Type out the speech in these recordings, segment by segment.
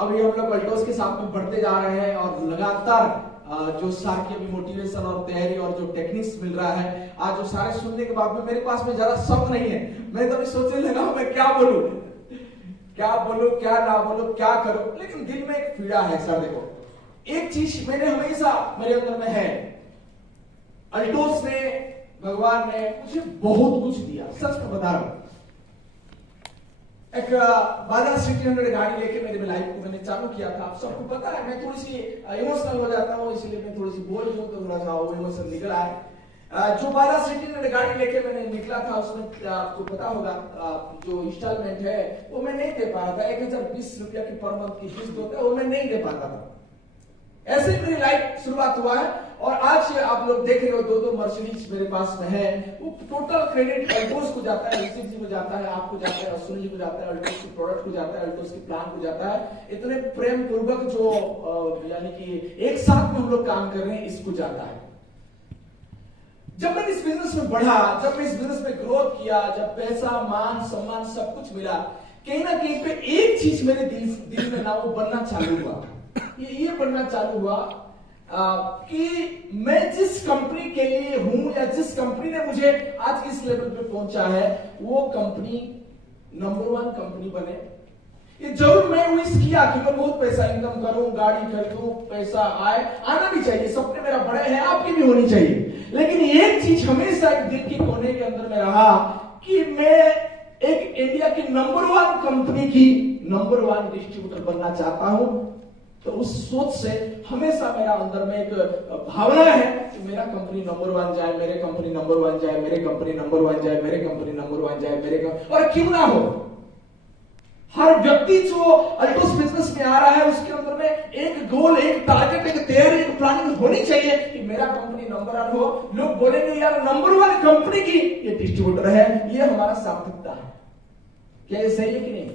अभी हम लोग अल्टोस के साथ में बढ़ते जा रहे हैं और लगातार जो सार की अभी मोटिवेशन और तैयारी और जो टेक्निक्स मिल रहा है, आज जो सारे सुनने के बाद में मेरे पास में ज्यादा शब्द नहीं है। मैं तो अभी सोचने लगा मैं क्या बोलूं, क्या ना बोलूं, क्या करूं, लेकिन दिल में एक पीड़ा है। सर देखो, एक चीज मैंने हमेशा मेरे अंदर में है, अल्टोस ने, भगवान ने मुझे बहुत कुछ दिया। सच में बता रहा हूं, एक बाजाज सिटी 100 गाड़ी लेके मेरे लाइफ को मैंने चालू किया था। आप सबको पता है मैं थोड़ी सी इमोशनल हो जाता हूँ, इसलिए मैं थोड़ी सी बोल दूं तो थोड़ा सा वो इमोशन निकल आए। जो बाजाज सिटी 100 गाड़ी लेके मैंने निकला था, उसमें आपको पता होगा जो इंस्टॉलमेंट है वो मैं नहीं दे पा रहा था। 1020 रुपया की पर मंथ की किस्त होता है, वो मैं नहीं दे पाता था। ऐसे मेरी लाइफ शुरुआत हुआ है और आज आप लोग देख रहे हो दो मर्सिडीज मेरे पास में है। वो टोटल क्रेडिट अल्टोस को जाता है, ऋषिक जी को जाता है, आपको जाता है, सुनील जी को जाता है, अल्टोस के प्रोडक्ट को जाता है, अल्टोस के प्लान को जाता है। इतने प्रेम पूर्वक जो यानी कि एक साथ में हम लोग काम कर रहे हैं, इसको जाता है। जब मैंने इस बिजनेस में बढ़ा, जब मैं इस बिजनेस में ग्रोथ किया, जब पैसा, मान, सम्मान सब कुछ मिला, कहीं ना कहीं पे एक चीज मेरे दिल में ना वो बनना चालू हुआ। ये बनना चालू हुआ कि मैं जिस कंपनी के लिए हूं या जिस कंपनी ने मुझे आज इस लेवल पे पहुंचा है, वो कंपनी नंबर 1 कंपनी बने। ये जरूर मैं विश किया कि मैं बहुत पैसा इनकम करूं, गाड़ी खरीदूं, पैसा आए, आना भी चाहिए, सपने मेरा बड़े हैं, आपकी भी होनी चाहिए। लेकिन एक चीज हमेशा एक दिल के कोने के अंदर में रहा कि मैं एक इंडिया की नंबर 1 कंपनी की नंबर 1 डिस्ट्रीब्यूटर बनना चाहता हूं। तो उस सोच से हमेशा मेरा अंदर में एक भावना है कि मेरा कंपनी नंबर 1 जाए, मेरे कंपनी नंबर 1 जाए, मेरे कंपनी नंबर 1 जाए, मेरे कंपनी नंबर 1 जाए, मेरे और क्यों ना हो। हर व्यक्ति जो अल्टोस बिजनेस में आ रहा है, उसके अंदर में एक गोल, एक टारगेट, एक तैयारी, एक प्लानिंग होनी चाहिए कि मेरा कंपनी नंबर 1 हो। लोग बोलेंगे यार नंबर 1 कंपनी की ये डिस्ट्रीब्यूटर है, ये हमारा सार्थकता है। क्या ये सही है कि नहीं?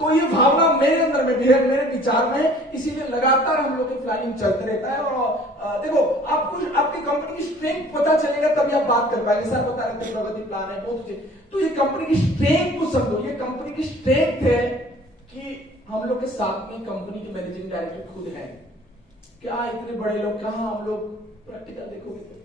तो ये भावना मेरे अंदर में भी है, मेरे विचार में, इसीलिए लगातार हम लोग की प्लानिंग चलते रहता है। और देखो, आपको आपकी कंपनी की स्ट्रेंथ पता चलेगा तभी आप बात कर पाएंगे। सर बता रहे थे प्रगति प्लान है, बहुत कुछ। तो ये कंपनी की स्ट्रेंथ को समझो। ये कंपनी की स्ट्रेंथ है कि हम लोग के साथ में कंपनी के मैनेजिंग डायरेक्टर खुद है। क्या इतने बड़े लोग, कहां हम लोग प्रैक्टिकल देखोगे,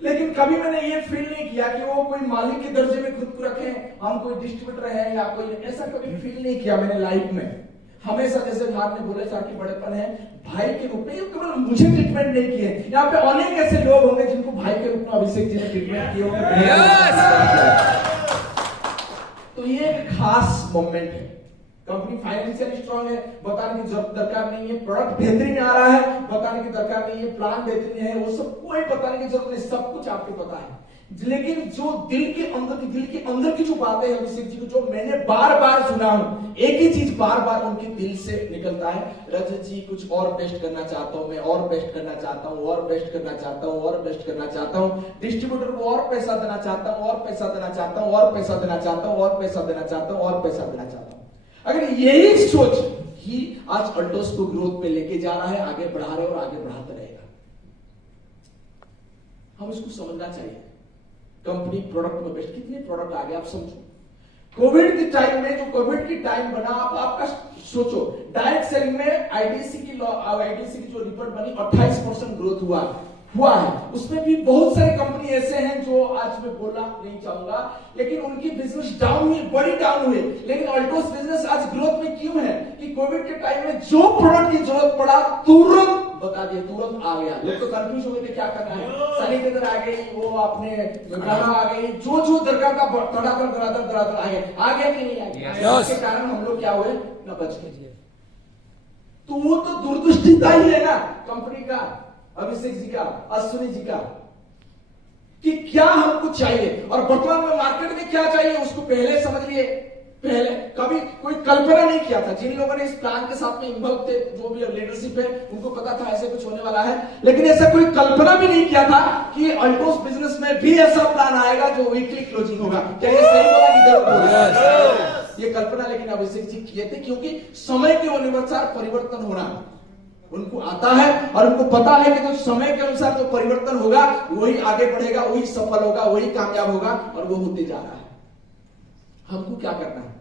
लेकिन कभी मैंने ये फील नहीं किया कि वो कोई मालिक के दर्जे में खुद को रखे, हम कोई डिस्ट्रीब्यूटर है या कोई, ऐसा कभी फील नहीं किया मैंने लाइफ में। हमेशा जैसे मार ने बोले था कि बड़ेपन है, भाई के रूप में। केवल मुझे ट्रीटमेंट नहीं किए, यहाँ पे अनेक ऐसे लोग होंगे जिनको भाई के रूप में अभिषेक जी ने ट्रीटमेंट किए होंगे। तो ये एक खास मोमेंट है। कंपनी फाइनेंशियल स्ट्रांग है, बताने की जरूरत दरकार नहीं है। प्रोडक्ट बेहतरीन आ रहा है, बताने की दरकार नहीं है। प्लान बेहतरीन है, वो सब कोई बताने की जरूरत नहीं, सब कुछ आपको पता है। लेकिन जो दिल के अंदर की जो बातें हैं अभिषेक जी को, जो मैंने बार बार सुना हूं, एक ही चीज बार बार उनके दिल से निकलता है, रजत जी कुछ और बेस्ट करना चाहता हूं, मैं और बेस्ट करना चाहता हूं, और बेस्ट करना चाहता हूं, और बेस्ट करना चाहता हूं, डिस्ट्रीब्यूटर को और पैसा देना चाहता हूं, और पैसा देना चाहता हूं, और पैसा देना चाहता हूं, और पैसा देना चाहता हूं, और पैसा देना चाहता हूं। अगर यही सोच ही आज अल्टोस को ग्रोथ पे लेके जा रहा है, आगे बढ़ा रहे और आगे बढ़ाता रहेगा, हम इसको समझना चाहिए। कंपनी प्रोडक्ट में बेस्ट, कितने प्रोडक्ट आ गए आप समझो। कोविड के टाइम में, जो कोविड की टाइम बना, आपका सोचो, डायरेक्ट सेलिंग में आईडीसी की जो रिपोर्ट बनी 28% ग्रोथ हुआ है। उसमें भी बहुत सारी कंपनी ऐसे हैं जो आज मैं बोलना नहीं चाहूंगा, लेकिन उनकी बिजनेस डाउन हुई, बड़ी डाउन हुई। लेकिन अल्टोस बिजनेस आज ग्रोथ में क्यों है कि कोविड के टाइम में जो प्रोडक्ट की जरूरत पड़ा तुरंत बता दिया, तुरंत आ गया। लोग तो कंफ्यूज हो गए थे क्या करना है, सैनिटाइजर आ गई, वो आपने गाना आ गई, जो दरकार का धड़ाधड़ आ गया कि नहीं आ गया। इसके कारण हम लोग क्या हुए ना, बच गए। तो वो तो दूरदृष्टिता ही है ना कंपनी का, अभिषेक जी का, अश्विनी जी का, कि क्या हमको चाहिए और वर्तमान में मार्केट में क्या चाहिए उसको पहले समझ लिए। पहले कभी कोई कल्पना नहीं किया था। जिन लोगों ने इस प्लान के साथ में इन्वॉल्व थे, जो भी लीडरशिप है, उनको पता था ऐसे कुछ होने वाला है, लेकिन ऐसा कोई कल्पना भी नहीं किया था कि अल्टोस बिजनेस में भी ऐसा प्लान आएगा जो वीकली क्लोजिंग होगा। क्या ये सही होगा कि गलत होगा? ये कल्पना लेकिन अभिषेक जी किए थे, क्योंकि समय के अनुसार परिवर्तन होना उनको आता है और उनको पता है कि जो समय के अनुसार जो परिवर्तन होगा वही आगे बढ़ेगा, वही सफल होगा, वही कामयाब होगा, और वो होते जा रहा है। हमको क्या करना है?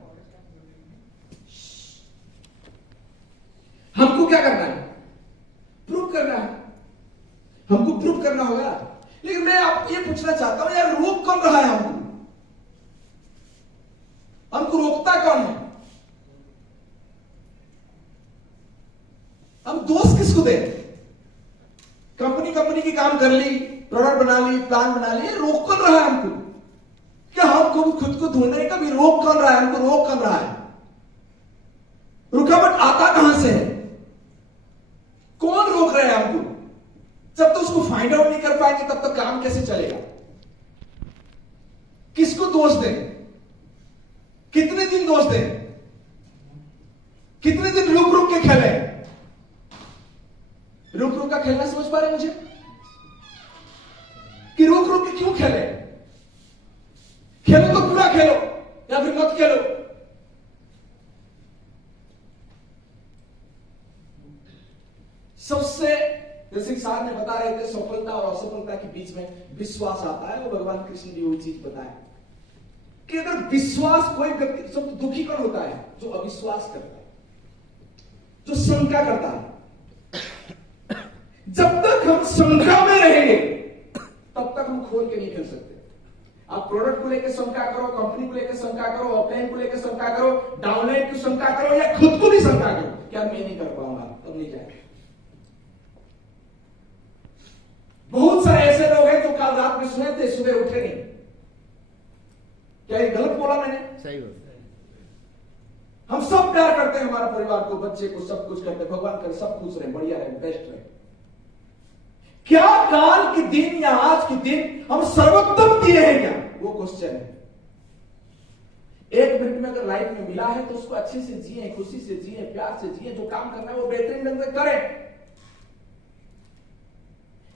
हमको प्रूव करना होगा। लेकिन मैं आपको ये पूछना चाहता हूं, यार रोक कौन रहा है हमको? हमको रोकता कौन है? हम दोस्त किसको दें? कंपनी की काम कर ली, प्रोडक्ट बना ली, प्लान बना ली, रोक कौन रहा है हमको? क्या हमको खुद को ढूंढने का भी रोक कौन रहा है? हमको रोक कौन रहा है? रुकावट आता कहां से है? कौन रोक रहा है हमको? जब तो उसको फाइंड आउट नहीं कर पाएंगे तब तक काम कैसे चलेगा? किसको दोष दें? कितने दिन दोष दें? कितने दिन रुक रुक के खेले? रुक रुक का खेलना समझ पा रहे मुझे कि रुक रुक के क्यों खेले? खेलो तो पूरा खेलो या फिर मत खेलो। सबसे जैसे साहब ने बता रहे थे, सफलता और असफलता के बीच में विश्वास आता है। वो भगवान कृष्ण ने वही चीज बताया कि अगर विश्वास, कोई व्यक्ति सबसे दुखी कौन होता है? जो अविश्वास करता है, जो शंका करता है। जब तक हम शंका में रहेंगे तब तक हम खोल के नहीं खेल सकते। आप प्रोडक्ट को लेकर शंका करो, कंपनी को लेकर शंका करो, ऑफलाइन को लेकर शंका करो, डाउनलाइन की शंका करो या खुद को भी शंका करो, क्या मैं नहीं कर पाऊंगा, तब नहीं जाएगा। बहुत सारे ऐसे लोग हैं जो कल रात में सुने थे, सुबह उठे नहीं। क्या ये गलत बोला मैंने? सही बात। हम सब प्यार करते हैं हमारे परिवार को, बच्चे को, सब कुछ करते हैं। भगवान करे सब खुश रहे, बढ़िया रहे, बेस्ट रहे। क्या काल के दिन या आज के दिन हम सर्वोत्तम दिए हैं क्या? वो क्वेश्चन है। एक मिनट में अगर लाइफ में मिला है तो उसको अच्छे से जिए, खुशी से जिए, प्यार से जिए। जो काम करना है वो बेहतरीन ढंग से करें।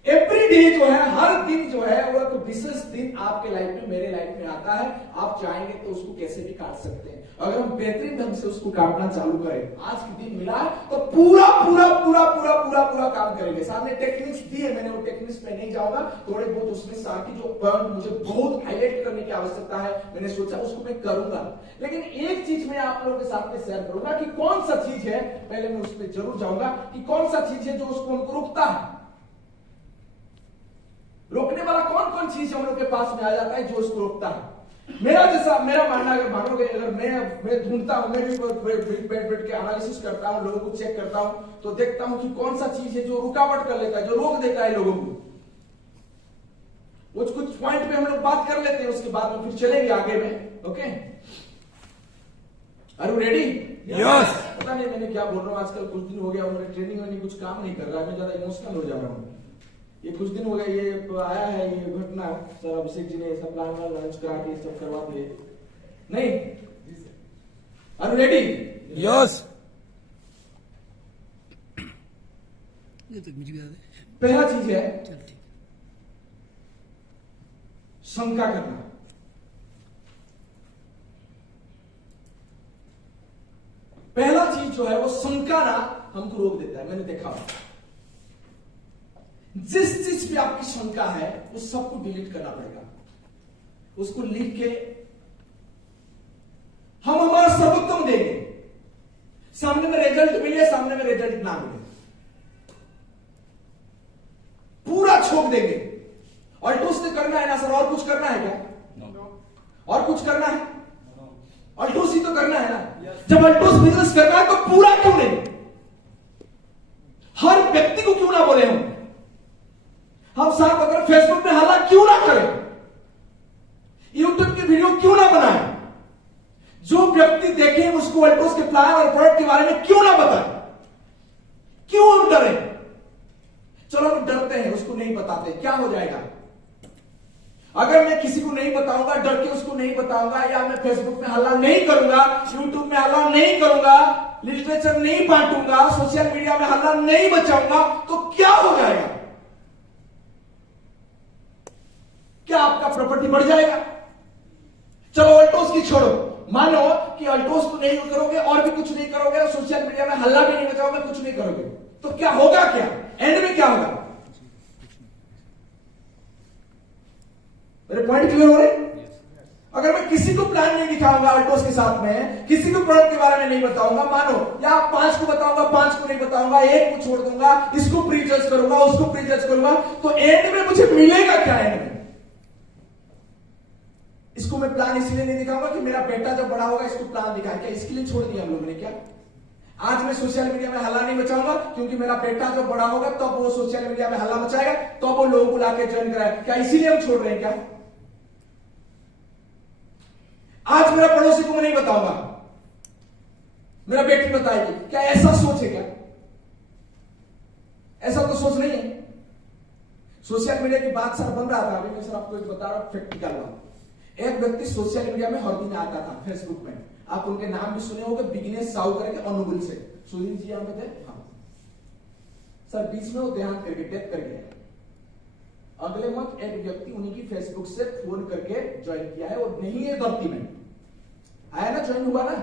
एवरी डे जो है, हर दिन जो है, वो एक विशेष दिन आपके लाइफ में, मेरे लाइफ में आता है। आप चाहेंगे तो उसको कैसे भी काट सकते हैं। अगर हम बेहतरीन ढंग से उसको काटना चालू करें, आज के दिन मिला है तो पूरा पूरा पूरा पूरा पूरा पूरा काम करेंगे। सामने टेक्निक्स दिए, मैंने वो टेक्निक्स में नहीं जाऊंगा। थोड़े बहुत उसमें साथ जो पॉइंट मुझे बहुत हाईलाइट करने की आवश्यकता है, मैंने सोचा उसको मैं करूंगा। लेकिन एक चीज मैं आप लोगों के साथ में शेयर करूंगा कि कौन सा चीज है, पहले मैं उस पर जरूर जाऊंगा कि कौन सा चीज है जो उसको हमको रोकता है। रोकने वाला कौन कौन चीज हम लोग के पास में आ जाता है जो उसको रोकता है। मेरा मानना, अगर मानोगे, अगर मैं ढूंढता हूं, मैं भी बैठ के एनालिसिस करता हूं, लोगों को चेक करता हूं, तो देखता हूं कि कौन सा चीज है जो रुकावट कर लेता है, जो रोक देता है लोगों को। वो कुछ पॉइंट पे हम लोग बात कर लेते हैं, उसके बाद में फिर चलेंगे आगे में। Okay, are you ready? Yes. पता नहीं मैंने क्या बोल रहा हूं, आजकल कुछ दिन हो गया मेरे ट्रेनिंग में कुछ काम नहीं कर रहा है, मैं ज्यादा इमोशनल हो जा रहा हूं। ये कुछ दिन हो गए, ये आया है ये घटना, सर अभिषेक जी ने ऐसा प्लान लॉन्च करा के सब करवा दिए। नहीं, आर यू रेडी? यस। पहला चीज है शंका करना। पहला चीज जो है वो शंका ना हमको रोक देता है। मैंने देखा जिस चीज पे आपकी शंका है उस सबको डिलीट करना पड़ेगा। उसको लिख के हम हमारा सर्वोत्तम देंगे। सामने में रिजल्ट मिले, सामने में रिजल्ट ना मिले, पूरा छोड़ देंगे। अल्टोस से करना है ना सर, और कुछ करना है क्या? और कुछ करना है? अल्टोस ही तो करना है ना। जब अल्टोस बिजनेस करना है तो पूरा क्यों नहीं? हर व्यक्ति को क्यों ना बोले हम साथ अगर फेसबुक में हल्ला क्यों ना करें? यूट्यूब की वीडियो क्यों ना बनाएं? जो व्यक्ति देखे उसको अल्टोस के प्लान और प्रोडक्ट के बारे में क्यों ना बताएं? क्यों हम डरे? चलो हम डरते हैं, उसको नहीं बताते, क्या हो जाएगा? अगर मैं किसी को नहीं बताऊंगा, डर के उसको नहीं बताऊंगा, या मैं फेसबुक में हल्ला नहीं करूंगा, यूट्यूब में हल्ला नहीं करूंगा, लिटरेचर नहीं बांटूंगा, सोशल मीडिया में हल्ला नहीं बचाऊंगा, तो क्या हो जाएगा? क्या आपका प्रॉपर्टी बढ़ जाएगा? चलो अल्टोस की छोड़ो, मानो कि अल्टोस को नहीं करोगे और भी कुछ नहीं करोगे, सोशल मीडिया में हल्ला भी नहीं बचाओगे, कुछ नहीं करोगे, तो क्या होगा? क्या एंड में क्या होगा? मेरे पॉइंट क्लियर हो रहे? अगर मैं किसी को प्लान नहीं दिखाऊंगा अल्टोस के साथ में, किसी को प्रोडक्ट के बारे में नहीं नहीं बताऊंगा, मानो, या 5 को बताऊंगा, 5 को नहीं बताऊंगा, 1 को छोड़ दूंगा, इसको प्रीजज करूंगा, उसको प्रीजज करूंगा, तो एंड में मुझे मिलेगा क्या? एंड में इसको मैं प्लान इसलिए नहीं दिखाऊंगा कि मेरा बेटा जब बड़ा होगा इसको प्लान दिखाया, क्या इसके लिए छोड़ दिया हम लोगों ने? क्या आज मैं सोशल मीडिया में हल्ला नहीं मचाऊंगा क्योंकि मेरा बेटा जब बड़ा होगा तब वो सोशल मीडिया में हल्ला मचाएगा, तब वो लोगों को लाके ज्वाइन कराएगा, क्या इसीलिए हम छोड़ रहे हैं? क्या आज मेरा पड़ोसी को मैं नहीं बताऊंगा, मेरा बेटी बताएगी, क्या ऐसा सोच है? क्या ऐसा तो सोच नहीं है। सोशल मीडिया की बात सर बन रहा था, अभी मैं सर आपको एक बता रहा हूं प्रैक्टिकल बात। एक व्यक्ति सोशल मीडिया में हर दिन आता था, फेसबुक में, आप उनके नाम भी सुने होंगे, बिजनेस साहू करके अनुगुल से, सुनील जी यहां पे थे, हाँ सर, बीच में वो देहांत करके डेथ कर गया। अगले मंथ एक व्यक्ति उन्हीं की फेसबुक से फोन करके ज्वाइन किया है, और नहीं है धरती में आया ना, ज्वाइन हुआ ना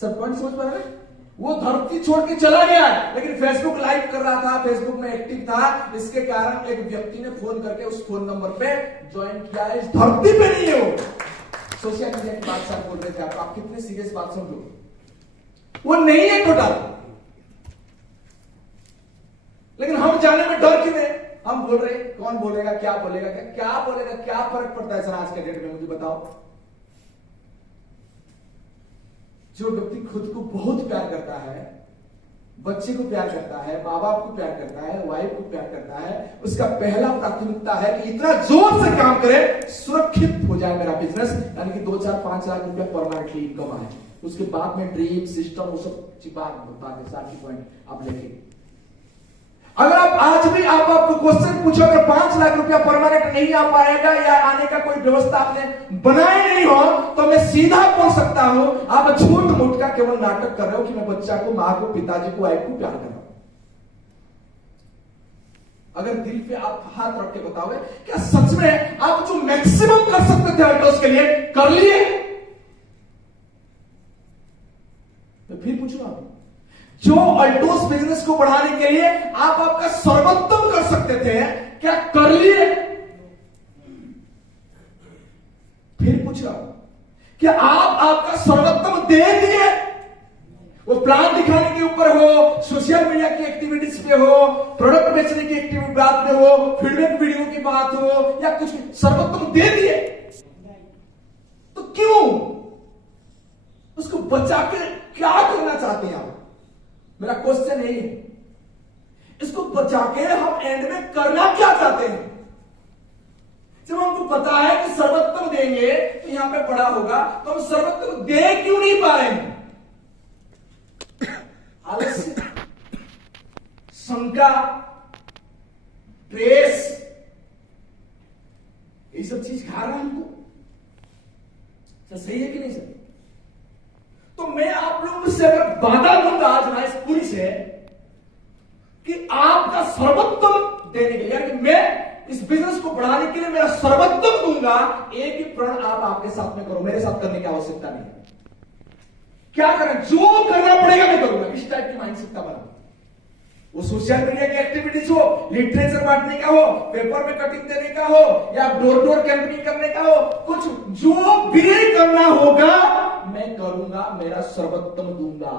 सर, पॉइंट समझ पा रहे हैं? वो धरती छोड़ के चला गया, लेकिन फेसबुक लाइव कर रहा था, फेसबुक में एक्टिव था, इसके कारण एक व्यक्ति ने फोन करके उस फोन नंबर पे ज्वाइन किया है, इस धरती पे नहीं है वो। सोशल मीडिया की बात सर बोल रहे थे आप कितने सीरियस बात समझो, वो नहीं है टोटल, लेकिन हम जाने में डर क्यों है? हम बोल रहे, कौन बोलेगा, क्या बोलेगा, क्या बोलेगा, क्या फर्क पड़ता है सर आज के डेट में, मुझे बताओ। जो व्यक्ति खुद को बहुत प्यार करता है, बच्चे को प्यार करता है, माँ बाप को प्यार करता है, वाइफ को प्यार करता है, उसका पहला प्राथमिकता है कि इतना जोर से काम करे, सुरक्षित हो जाए मेरा बिजनेस, यानी कि 2, 4, 5 लाख रुपया परमानेंटली इनकम आए। उसके बाद में ड्रीम सिस्टम वो सब बात है, सारी पॉइंट आप लेंगे। अगर आप आज भी आप आपको क्वेश्चन पूछो, अगर 5 लाख रुपया परमानेंट नहीं आ पाएगा या आने का कोई व्यवस्था आपने बनाए नहीं हो, तो मैं सीधा बोल सकता हूं आप झूठ मूठ का केवल नाटक कर रहे हो कि मैं बच्चा को, मां को, पिताजी को, वाइफ को प्यार कर रहा हूं। अगर दिल पे आप हाथ रख के बताओगे, क्या सच में आप जो मैक्सिमम कर सकते थे अल्टोस के लिए कर लिए? मैं फिर पूछूंगा, जो अल्टोस बिजनेस को बढ़ाने के लिए आप आपका सर्वोत्तम कर सकते थे, क्या कर लिए? फिर पूछ रहा हूं, क्या आप आपका सर्वोत्तम दे दिए? वो प्लान दिखाने के ऊपर हो, सोशल मीडिया की एक्टिविटीज पे हो, प्रोडक्ट बेचने की एक्टिविटी बात पे हो, फीडबैक वीडियो की बात हो, या कुछ सर्वोत्तम दे दिए, तो क्यों उसको बचा के क्या करना चाहते हैं आप? मेरा क्वेश्चन यही है, इसको बचा के हम एंड में करना क्या चाहते हैं? जब हमको पता है कि सर्वोत्तम देंगे तो यहां पे बड़ा होगा, तो हम सर्वोत्तम दे क्यों नहीं पा रहे हैं? आलस्य, शंका, ट्रेस, ये सब चीज खा रहा है हमको। सर सही है कि नहीं सर? तो मैं आप लोगों से अगर वादा दूंगा आज ना इस पूरी से कि आपका सर्वोत्तम देने के लिए, यानी मैं इस बिजनेस को बढ़ाने के लिए मेरा सर्वोत्तम दूंगा, एक ही प्रण आप आपके साथ में करो, मेरे साथ करने की आवश्यकता नहीं है। क्या करें, जो करना पड़ेगा मैं करूंगा, इस टाइप की माइंडसेट का बना। वो सोशल मीडिया की एक्टिविटीज हो, लिटरेचर बांटने का हो, पेपर में कटिंग देने का हो, या डोर टू डोर कैंपेनिंग करने का हो, कुछ जो भी करना होगा मैं करूंगा, मेरा सर्वोत्तम दूंगा।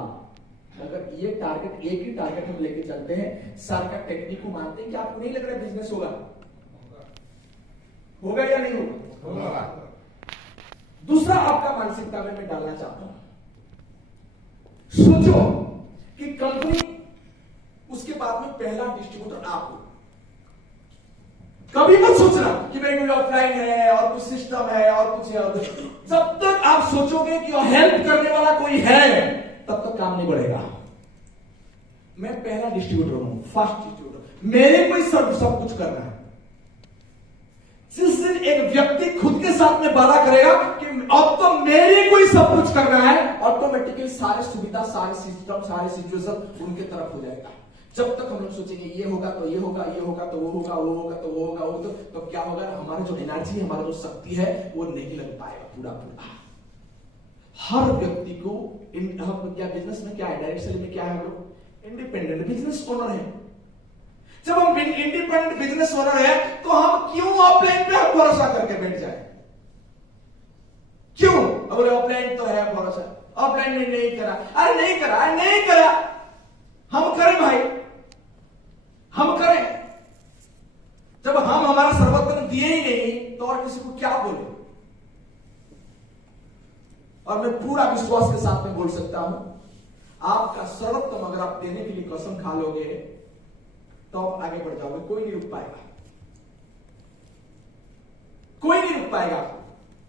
अगर ये टारगेट, एक ही टारगेट हम लेके चलते हैं, सर का टेक्निक को मानते हैं, कि आपको नहीं लग रहा है बिजनेस होगा? होगा या नहीं होगा? दूसरा आपका मानसिकता में मैं डालना चाहता हूं, सोचो कि कंपनी, उसके बाद में पहला डिस्ट्रीब्यूटर आप हो। कभी मत सोचना कि मेरे कोई ऑफलाइन है और कुछ सिस्टम है और कुछ है, जब तक आप सोचोगे कि हेल्प करने वाला कोई है तब तक काम नहीं बढ़ेगा। मैं पहला डिस्ट्रीब्यूटर हूं, फर्स्ट डिस्ट्रीब्यूटर, मेरे को ही सब कुछ करना है। जिस दिन एक व्यक्ति खुद के साथ में वादा करेगा कि अब तो मेरे को ही सब कुछ करना है, ऑटोमेटिकली सारी सुविधा, सारे सिस्टम, सारे सिचुएशन उनके तरफ हो जाएगा। जब तक हम लोग सोचेंगे ये होगा तो ये होगा, ये होगा तो वो होगा, वो होगा तो वो होगा, वो तो क्या होगा, हमारा जो एनर्जी है, हमारा जो शक्ति है वो नहीं लग पाएगा पूरा पूरा। हर व्यक्ति को हम क्या बिजनेस में क्या है, डायरेक्ट सेलिंग में क्या है, हम लोग इंडिपेंडेंट बिजनेस ओनर है। जब हम इंडिपेंडेंट बिजनेस ओनर है तो हम क्यों ऑफलाइन पे हम भरोसा करके बैठ जाए? क्यों? अगर ऑफलाइन तो है भरोसा, ऑफलाइन में नहीं करा, अरे नहीं करा, नहीं करा, हम करें भाई, हम करें। जब हम हमारा सर्वोत्तम दिए ही नहीं तो और किसी को क्या बोले। और मैं पूरा विश्वास के साथ में बोल सकता हूं, आपका सर्वोत्तम अगर आप देने के लिए कसम खा लोगे तो आप आगे बढ़ जाओगे, कोई नहीं रुक पाएगा, कोई नहीं रुक पाएगा।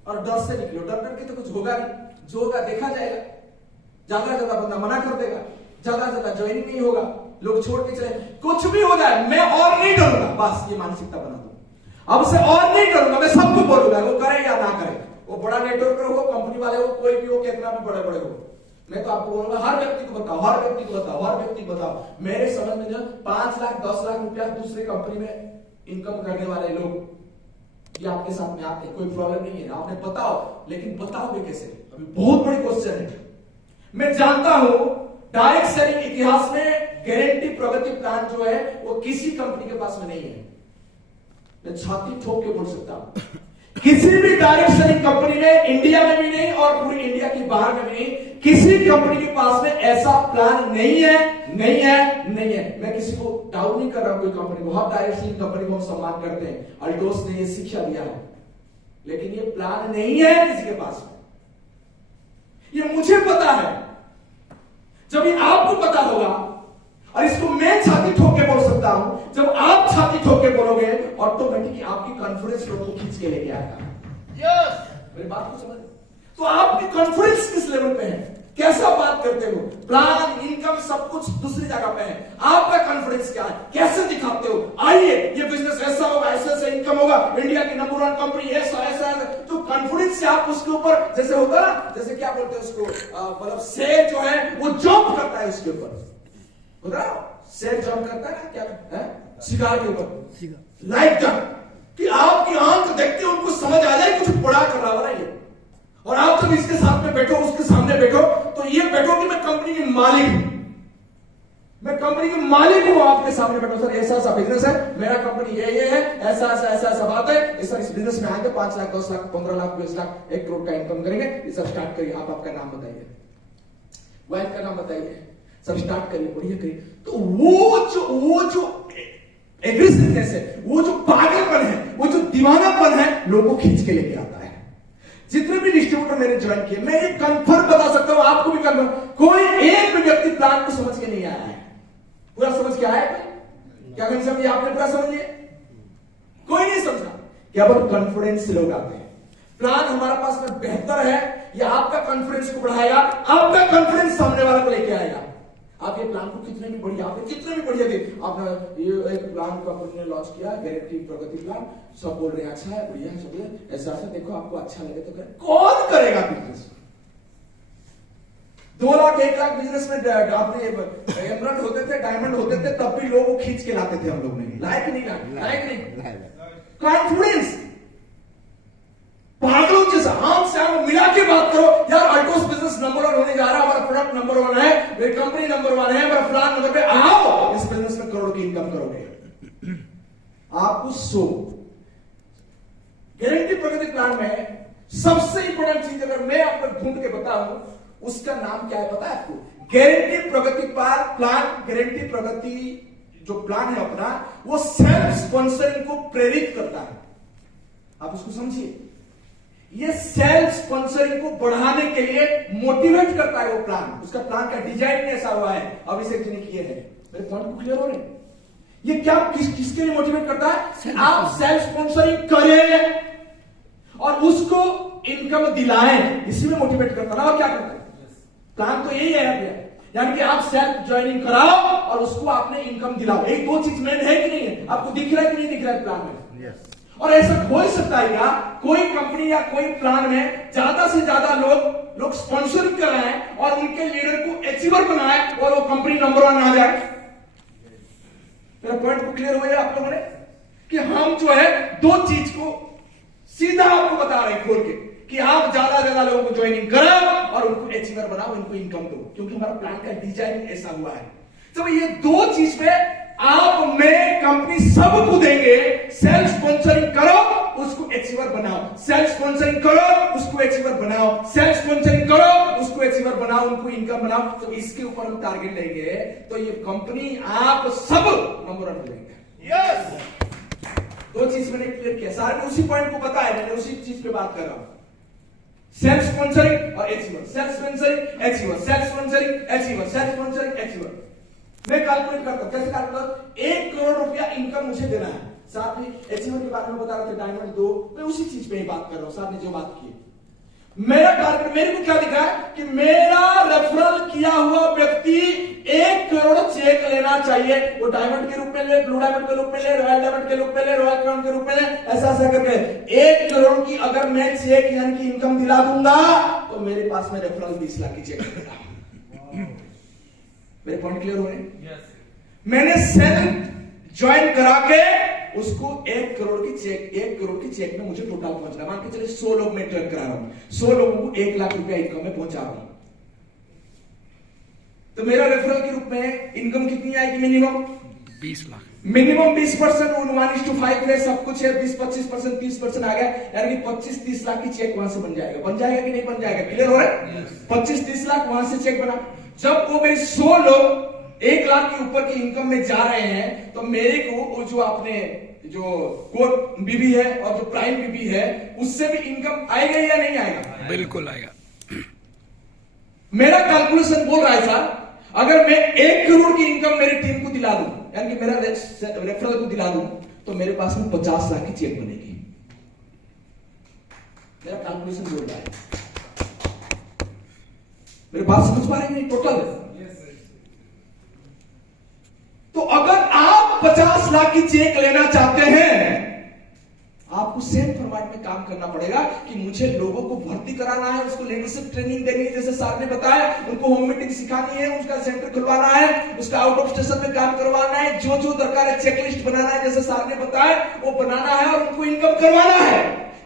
और डर से निकलो, डर डर के तो कुछ होगा नहीं, जो होगा देखा जाएगा। ज्यादा ज्यादा बंदा मना कर देगा, ज्यादा ज्यादा ज्वाइनिंग नहीं होगा, लोग छोड़ के चले, कुछ भी हो जाए मैं और नहीं डरूंगा, बस ये मानसिकता बना दो। अब से और नहीं डरूंगा, मैं सबको बोलूंगा, वो करे या ना करे, वो बड़ा नेटवर्क हो, कंपनी वाले हो, कोई भी हो, कितना भी बड़े बड़े हो, मैं तो आपको बोलूंगा हर व्यक्ति को बताओ, हर व्यक्ति को बताओ, हर व्यक्ति को बताओ। मेरे समझ में जो 5 लाख 10 लाख रुपया दूसरे कंपनी में इनकम करने वाले लोग ये आपके साथ में आते हैं, कोई प्रॉब्लम नहीं है, आपने बताओ, लेकिन बताओगे कैसे, अभी बहुत बड़ी क्वेश्चन है। मैं जानता हूं डायरेक्ट सेलिंग इतिहास में गारंटी प्रगति प्लान जो है वो किसी कंपनी के पास में नहीं है। मैं छाती ठोक के बोल सकता हूं, किसी भी डायरेक्ट सेलिंग कंपनी में, इंडिया में भी नहीं और पूरी इंडिया के बाहर में भी नहीं, किसी कंपनी के पास में ऐसा प्लान नहीं है, नहीं है, नहीं है। मैं किसी को डाउट नहीं कर रहा हूं, कोई कंपनी को, हम डायरेक्ट सेलिंग कंपनी को हम सम्मान करते हैं, अल्टोस ने ये शिक्षा दिया है, लेकिन ये प्लान नहीं है किसी के पास में। ये मुझे पता है, जब ये आपको पता होगा, और इसको मैं छाती ठोक के बोल सकता हूं, जब आप छाती ठोक के बोलोगे ऑटोमेटिकली आपकी कॉन्फिडेंस लोगों को खींच के लेके आएगा। यस, मेरी बात को समझ। तो आपकी कॉन्फिडेंस किस लेवल पे है, कैसा बात करते हो, प्लान, इनकम सब कुछ दूसरी जगह पे है, आपका कॉन्फिडेंस क्या है, कैसे दिखाते हो, आइए ये बिजनेस ऐसा होगा, ऐसा इनकम होगा, इंडिया की नंबर 1 कंपनी ऐसा ऐसा। तो कॉन्फिडेंस से आप उसके ऊपर, जैसे होता है ना, जैसे क्या बोलते हैं उसको, मतलब शेर जो है वो जंप करता है उसके ऊपर, होता है शेर जंप करता है ना, क्या है, शिकार के ऊपर, लाइक जंप, कि आपकी आंख देखते उनको समझ आ जाए कुछ बड़ा कर रहा है ये, और आप जब इसके साथ में बैठो, उसके सामने बैठो, तो ये बैठो कि मैं कंपनी की मालिक हूं, मैं कंपनी की मालिक हूं, आपके सामने बैठो, सर ऐसा ऐसा बिजनेस है, मेरा कंपनी ये है, ऐसा ऐसा ऐसा ऐसा बात है, सर इस बिजनेस में आएंगे 5 लाख 10 लाख 15 लाख 20 लाख 1 करोड़ का इनकम करेंगे, ये सब स्टार्ट करिए, आप आपका नाम बताइए, वाइफ का नाम बताइए, सब स्टार्ट करिए, बढ़िया करिए। तो वो जो एग्रेसिवनेस है, वो जो पागलपन है, वो जो दीवानापन है, लोगों को खींच के लेके आता है। जितने भी डिस्ट्रीब्यूटर मैंने ज्वाइन किए, मैं ये कंफर्म बता सकता हूं, आपको भी कंफर्म, कोई एक भी व्यक्ति प्लान को समझ के नहीं आया है। पूरा समझ के आया है क्या? नहीं समझे आपने? पूरा समझ लिया? कोई नहीं समझा। केवल कॉन्फिडेंस से लोग आते हैं। प्लान हमारे पास में बेहतर है, या आपका कॉन्फिडेंस को बढ़ाएगा, आपका कॉन्फिडेंस सामने वाला को लेके आएगा। आप ये प्लान को कितने भी बढ़िया, आपने कितने भी बढ़िया दे, आपने ये एक प्लान कंपनी ने लॉन्च किया, गारंटी प्रगति प्लान, सब बोल रहे हैं अच्छा है, बढ़िया है, सब ऐसा ऐसा, देखो आपको अच्छा लगे तो करें। कौन करेगा बिजनेस? 2 लाख 1 लाख बिजनेस में आपने एमराल्ड होते थे, डायमंड होते थे, तब भी लोग खींच के लाते थे, हम लोग नहीं लायक नहीं, लायक नहीं, कॉन्फिडेंस पागलों जैसा आम से आम मिला के बात करो, यार अल्टोस बिजनेस नंबर 1 होने जा रहा है, हमारा प्रोडक्ट नंबर 1 है, मेरी कंपनी नंबर 1 है, हमारा प्लान नंबर पे, आओ इस बिजनेस में करोड़ की इनकम करोगे। आपको गारंटी प्रगति प्लान में सबसे इंपॉर्टेंट चीज अगर मैं आपको ढूंढ के बताऊं, उसका नाम क्या है पता है आपको? गारंटी प्रगति प्लान। गारंटी प्रगति जो प्लान है अपना, वो सेल्फ स्पॉन्सरिंग को प्रेरित करता है। आप उसको समझिए, ये सेल्फ स्पॉन्सरिंग को बढ़ाने के लिए मोटिवेट करता है वो प्लान। उसका प्लान का डिजाइन ऐसा हुआ है, अभिषेक जी ने किए हैं। मेरे पॉइंट को क्लियर हो रहे? ये क्या किसके लिए मोटिवेट करता है? आप सेल्फ स्पॉन्सरिंग करें और उसको इनकम दिलाएं, इसी में मोटिवेट करता है। और क्या करता है प्लान? तो यही है, यानी कि आप सेल्फ ज्वाइनिंग कराओ और उसको आपने इनकम दिलाओ। एक 2 चीज मेन है कि नहीं है? आपको दिख रहा है कि नहीं दिख रहा है प्लान में? yes. और ऐसा हो ही सकता है क्या कोई कंपनी या कोई प्लान में ज्यादा से ज्यादा लोग स्पॉन्सरिंग कराएं और उनके लीडर को अचीवर बनाएं और वो कंपनी नंबर 1 आ जाए? मेरा पॉइंट को क्लियर हो गया आप लोगों ने? कि हम जो है 2 चीज को सीधा आपको बता रहे हैं खोल के, कि आप ज्यादा लोगों को ज्वाइनिंग कराओ और उनको अचीवर बनाओ, उनको इनकम दो, क्योंकि हमारा प्लान का डिजाइन ऐसा हुआ है। जब ये 2 चीज पे आप में कंपनी सबको देंगे, सेल्फ स्पॉन्सरिंग करो, उसको अचीवर बनाओ, सेल्फ स्पॉन्सरिंग करो उसको अचीवर बनाओ, सेल्फ स्पॉन्सरिंग करो उसको अचीवर बनाओ, उनको इनकम बनाओ। तो इसके ऊपर हम टारगेट लेंगे तो ये कंपनी आप सब नंबर 1 मिलेंगे। यस, दो चीज मैंने क्लियर किया, सारे ने उसी पॉइंट को बताया, मैंने उसी चीज पे बात कर रहा हूं। सेल्फ स्पॉन्सरिंग और achiever, self sponsoring achiever, self sponsoring achiever, self sponsoring achiever. मैं कैलकुलेट करता हूं, कैसे कैलकुलेट, 1 करोड़ रुपया इनकम मुझे देना है। साथ ही अचीवर के बारे में बता रहे थे, डायमंड 2, मैं उसी चीज पे ही बात कर रहा हूं, साथ ने जो बात की। मेरा टारगेट, मेरे को क्या लिखा है कि मेरा रेफरल किया हुआ व्यक्ति 1 करोड़ चेक लेना चाहिए। वो डायमंड के रूप में ले, ब्लू डायमंड के रूप में ले, रॉयल डायमंड के रूप में ले, रॉयल क्राउन के रूप में ले, ऐसा ऐसा करके 1 करोड़ की अगर मैं चेक यानी कि इनकम दिला दूंगा तो मेरे पास में रेफरल 20 लाख की चेक मिलेगा। मेरे पॉइंट क्लियर हो रहे? मैंने सेल ज्वाइन करा के उसको 1 करोड़ की चेक में मुझे टोटल पहुंचना, मान के चले 100 लोग मैं ट्रेन करा रहा हूं, 100 लोगों को 1 लाख रुपया इनकम में पहुंचा रहा हूं, तो मेरा रेफरल के रूप में इनकम कितनी आएगी? मिनिमम 20 लाख, मिनिमम 20%, 1:5 है, सब कुछ है, 20-25%, 30% आ गया, यानी कि 25-30 लाख की चेक वहां से बन जाएगा। बन जाएगा कि नहीं बन जाएगा? क्लियर हो रहा है? 25-30 लाख वहां से चेक बना। जब वो मेरे 100 लोग 1 लाख के ऊपर की इनकम में जा रहे हैं तो मेरे को वो जो आपने जो कोर बीबी है और जो प्राइम बीबी है उससे भी इनकम आएगा या नहीं आएगा? बिल्कुल आएगा। मेरा कैलकुलेशन बोल रहा है सर, अगर मैं 1 करोड़ की इनकम मेरी टीम को दिला दूं, यानी कि मेरा रेफरल को दिला दूं, तो मेरे पास में 50 लाख की चेक बनेगी। मेरा कैलकुलेशन बोल रहा है, मेरे बात समझ पा रहे हैं? टोटल तो अगर आप 50 लाख की चेक लेना चाहते हैं, आपको सेम फॉर्मेट में काम करना पड़ेगा कि मुझे लोगों को भर्ती कराना है, उसको लीडरशिप ट्रेनिंग देनी है, जैसे सर ने बताया, उनको होम मीटिंग सिखानी है, उसका सेंटर खुलवाना है, उसका आउट ऑफ स्टेशन में काम करवाना है, जो जो दरकार है चेकलिस्ट बनाना है, जैसे सर ने बताया वो बनाना है, और उनको इनकम करवाना है।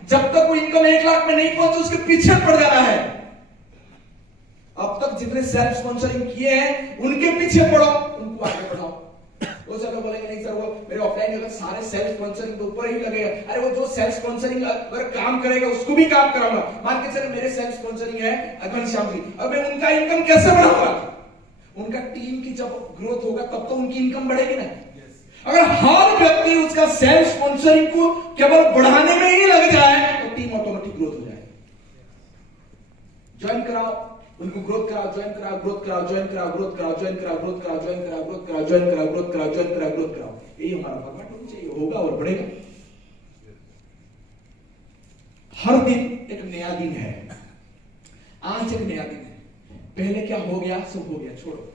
जब तक वो इनकम 1 लाख में नहीं पहुंचे उसके पीछे पड़ जाना है। अब तक जितने सेल्फ स्पॉन्सरिंग किए हैं उनके पीछे पड़ो, उनको आगे बढ़ाओ। वो सब बोलेंगे नहीं सर, वो मेरे ऑफलाइन अगर सारे सेल्फ स्पॉन्सरिंग के ऊपर ही लगेगा, अरे वो जो सेल्फ स्पॉन्सरिंग अगर काम करेगा उसको भी काम कराऊंगा। मान के चले मेरे सेल्फ स्पॉन्सरिंग है घनश्याम जी, अब मैं उनका इनकम कैसे बढ़ाऊंगा? उनका टीम की जब ग्रोथ होगा तब तो उनकी इनकम बढ़ेगी ना। अगर हर व्यक्ति उसका सेल्फ स्पॉन्सरिंग को केवल बढ़ाने में ही लग जाए तो टीम ऑटोमेटिक ग्रोथ हो जाएगी। ज्वाइन कराओ, उनको ग्रोथ कराओ, ज्वाइन कराओ, ग्रोथ कराओ, ज्वाइन कराओ, ग्रोथ कराओ, ज्वाइन कराओ, ग्रोथ कराओ, ज्वाइन कराओ, ग्रोथ कराओ, ज्वाइन कराओ, ग्रोथ कराओ, ज्वाइन कराओ, ग्रोथ कराओ। यही हमारा फॉर्मेट होना चाहिए, होगा और बढ़ेगा। हर दिन एक नया दिन है, आज एक नया दिन है। पहले क्या हो गया, सब हो गया, छोड़ो।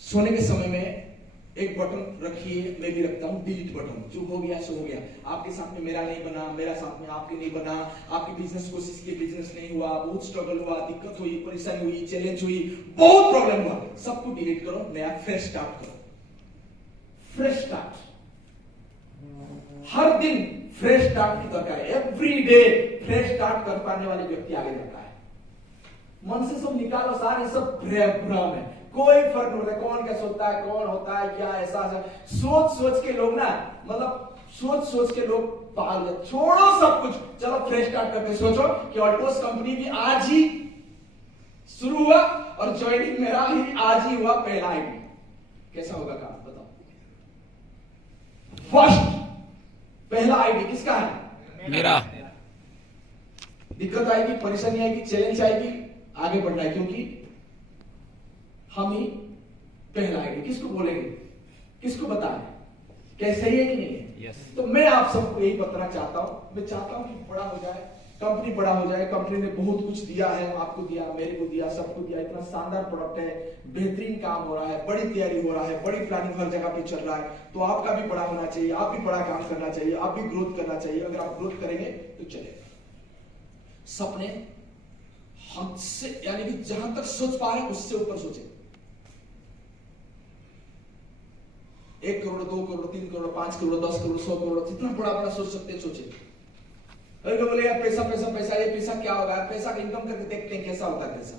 सोने के समय में एक बटन रखिए, मैं भी रखता हूं, डिलीट बटन। जो हो गया सो हो गया। आपके साथ में मेरा नहीं बना, मेरा साथ में आपके नहीं बना, आपकी बिजनेस कोशिश की बिजनेस नहीं हुआ, बहुत स्ट्रगल हुआ, दिक्कत हुई, परेशानी हुई, चैलेंज हुई, बहुत प्रॉब्लम हुआ, सबको डिलीट करो, नया फ्रेश स्टार्ट करो। फ्रेश स्टार्ट, हर दिन फ्रेश स्टार्ट की दरकार है। एवरी डे फ्रेश स्टार्ट कर पाने वाले व्यक्ति आगे जाता है। मन से सब निकालो, सारे सब भ्रम है, कोई फर्क नहीं होता कौन क्या सोचता है, कौन होता है क्या, ऐसा सोच सोच के लोग ना, मतलब सोच सोच के लोग पागल है। छोड़ो सब कुछ, चलो फ्रेश स्टार्ट करके सोचो कि ऑल्टोस कंपनी भी आज ही शुरू हुआ और ज्वाइनिंग मेरा ही आज ही हुआ, पहला आईडी। कैसा होगा काम बताओ? फर्स्ट पहला आईडी किसका है? मेरा। दिक्कत आएगी, परेशानी आएगी, चैलेंज आएगी, आगे बढ़ना है, क्योंकि हम ही पहला आईडी। किसको बोलेंगे, किसको बताएं, कैसे सही है कि नहीं है? yes. तो मैं आप सबको यही बताना चाहता हूं, मैं चाहता हूं कि बड़ा हो जाए, कंपनी बड़ा हो जाए। कंपनी ने बहुत कुछ दिया है, आपको दिया, मेरे को दिया, सबको दिया, इतना शानदार प्रोडक्ट है, बेहतरीन काम हो रहा है, बड़ी तैयारी हो रहा है, बड़ी प्लानिंग हर जगह पे चल रहा है। तो आपका भी बड़ा होना चाहिए, आप भी बड़ा काम करना चाहिए, आप भी ग्रोथ करना चाहिए। अगर आप ग्रोथ करेंगे तो चलेगा। सपने हमसे, यानी कि जहां तक सोच पा रहे हैं उससे ऊपर सोचे। 1 करोड़, 2 करोड़, 3 करोड़, 5 करोड़, 10 करोड़, 100 करोड़, जितना बड़ा बड़ा सोच सकते हैं सोचे। अगर बोले यार पैसा पैसा पैसा, ये पैसा क्या होगा? पैसा का इनकम करके देखते हैं कैसा होता है पैसा।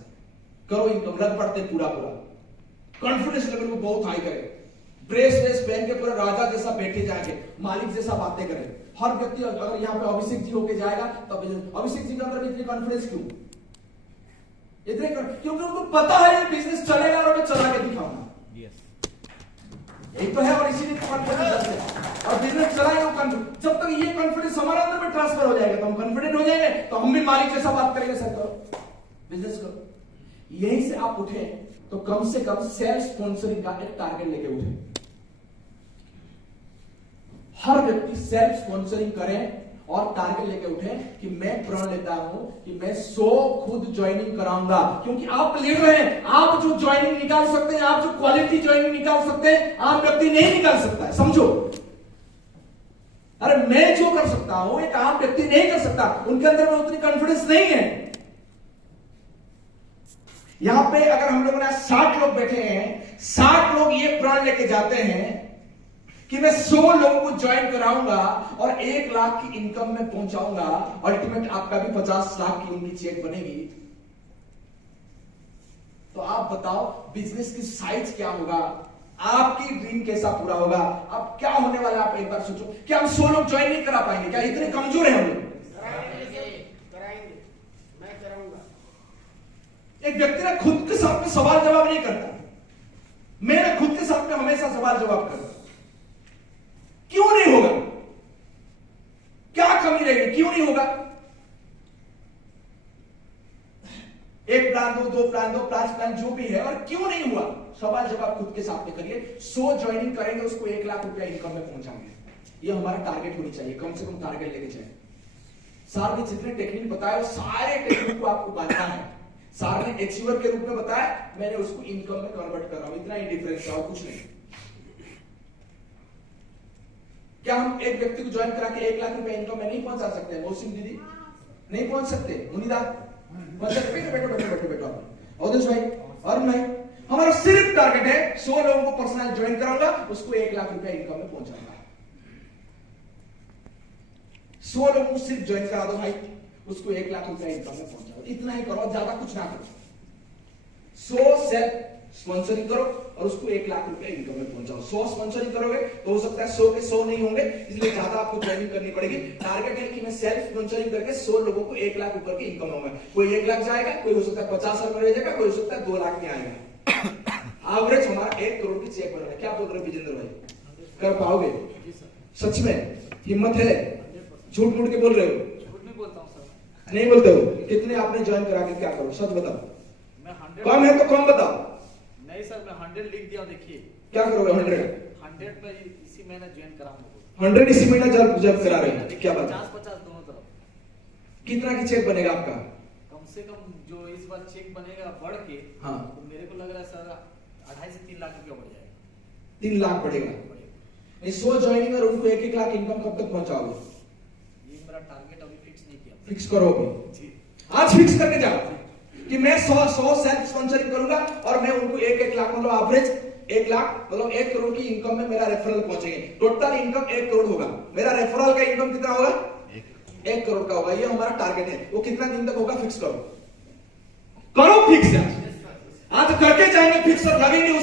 करो इनकम, लग पड़ते पूरा पूरा, कॉन्फिडेंस लेवल को बहुत हाई करें, ड्रेस वेस पहन के पूरे राजा जैसा बैठे जाएंगे, मालिक जैसा बातें करें। हर व्यक्ति अगर यहाँ पे अभिषेक जी होके जाएगा तो अभिषेक जी के अंदर इतनी कॉन्फिडेंस क्यों? क्योंकि उनको पता है ये बिजनेस चलेगा और मैं चला के दिखाऊंगा। यही तो है, और इसीलिए कॉन्फिडेंस है। और बिजनेस चलाएगा जब तक ये कॉन्फिडेंस हमारे अंदर में ट्रांसफर हो जाएगा तो हम कॉन्फिडेंट हो जाएंगे, तो हम भी मालिक जैसा बात करेंगे, सर करो बिजनेस करो। यहीं से आप उठे तो कम से कम सेल्फ स्पॉन्सरिंग का एक टारगेट लेके उठे। हर व्यक्ति सेल्फ स्पॉन्सरिंग करे और टारगेट लेके उठे कि मैं प्रण लेता हूं कि मैं 100 खुद ज्वाइनिंग कराऊंगा। क्योंकि आप लीडर हैं, आप जो ज्वाइनिंग निकाल सकते हैं, आप जो क्वालिटी ज्वाइनिंग निकाल सकते हैं, आम व्यक्ति नहीं निकाल सकता है, समझो। अरे मैं जो कर सकता हूं एक आम व्यक्ति नहीं कर सकता, उनके अंदर में उतनी कॉन्फिडेंस नहीं है। यहां पे अगर हम लोगों ने 60 लोग बैठे हैं, 60 लोग ये प्रण लेके जाते हैं कि मैं 100 लोगों को ज्वाइन कराऊंगा और 1 लाख की इनकम में पहुंचाऊंगा, अल्टीमेट आपका भी 50 लाख की उनकी चेक बनेगी। तो आप बताओ बिजनेस की साइज क्या होगा, आपकी ड्रीम कैसा पूरा होगा, अब क्या होने वाला है? आप एक बार सोचो, क्या हम 100 लोग ज्वाइन नहीं करा पाएंगे? क्या इतने कमजोर हैं हम लोग? कराएंगे, मैं कराऊंगा। एक व्यक्ति ना खुद के साथ में सवाल जवाब नहीं करता, मैं ना खुद के साथ में हमेशा सवाल जवाब करता। क्यों नहीं होगा? क्या कमी रहेगी? क्यों नहीं होगा? एक प्लान दो प्लान दो, 5 प्लान जो भी है, और क्यों नहीं हुआ? सवाल जवाब खुद के साथ में करिए। 100 ज्वाइनिंग करेंगे, उसको 1 लाख रुपया इनकम में पहुंचाएंगे। ये हमारा टारगेट होनी चाहिए, कम से कम टारगेट लेके जाए। सार ने जितने टेक्निक बताए वो सारे टेक्निक को आपको बांटना है। सार ने अचीवर के रूप में बताया, मैंने उसको इनकम में कन्वर्ट कर रहा हूं, इतना ही डिफरेंस है और कुछ नहीं। क्या हम एक व्यक्ति को ज्वाइन करा के 1 लाख रुपए इनकम में नहीं पहुंचा सकते? मौसम दीदी नहीं पहुंच सकते, मुनीदा पहुंच सकते? बैठो अवधेश भाई, अरुण भाई, हमारा सिर्फ टारगेट है 100 लोगों को पर्सनल ज्वाइन कराऊंगा, उसको 1 लाख रुपया इनकम में पहुंचाऊंगा। 100 लोगों को सिर्फ ज्वाइन करा दो भाई, उसको 1 लाख रुपया इनकम में पहुंचाओ। इतना ही करो, ज्यादा कुछ ना करो। 100 सेल्फ स्पॉन्सरिंग करो और उसको 1 लाख रुपया इनकम में पहुंचाओ। 100 स्पॉन्सरिंग करोगे तो हो सकता है 100 के 100 नहीं होंगे, इसलिए ज्यादा आपको ट्रेनिंग करनी पड़ेगी। टारगेट है कि मैं सेल्फ स्पॉन्सरिंग करके 100 लोगों को 1 लाख ऊपर की इनकम होगा। कोई 1 लाख जाएगा, कोई हो सकता है 50 लाख में रह जाएगा, कोई हो सकता है 2 लाख में आएगा। एवरेज हमारा 1 करोड़ की चेक बनेगा। क्या बोल रहे विजेंद्र भाई, कर पाओगे? सच में हिम्मत है? झूठ मूठ के बोल रहे हो? झूठ नहीं बोलता हूं सर। नहीं बोलते हो? कितने आपने ज्वाइन करा के क्या करो, सच बताओ। मैं 100 कम है तो कम बताओ। नहीं सर, मैं 100 लिख दिया, देखिए क्या करोगे? 100 पे इसी महीने ज्वाइन कराऊंगा। 100 इसी महीना जब करा रहे हैं, क्या बात? 50-50 दोनों तरफ। कितना की चेक बनेगा आपका? कम से कम जो इस बार चेक बनेगा बढ़ के, हाँ, तो मेरे को लग रहा है सर 2.5 से 3 लाख रुपया बढ़ जाएगा। 3 लाख बढ़ेगा। 100 ज्वाइनिंग और उनको 1-1 लाख इनकम कब तक पहुंचाओगे? ये मेरा टारगेट अभी फिक्स नहीं किया। फिक्स करोगे? आज फिक्स करके जाओ कि मैं 100 सेल्फ स्पॉन्सरिंग करूंगा और मैं उनको 1-1 लाख, मतलब एवरेज 1 लाख मतलब 1 करोड़ की इनकम में मेरा रेफरल पहुंचेंगे। टोटल इनकम 1 करोड़ होगा। मेरा रेफरल का इनकम कितना होगा? 1 करोड़ का होगा। ये हमारा टारगेट है। वो कितना दिन तक होगा? फिक्स करो, करो फिक्स। आज करके जाएंगे फिक्स और लगेंगे।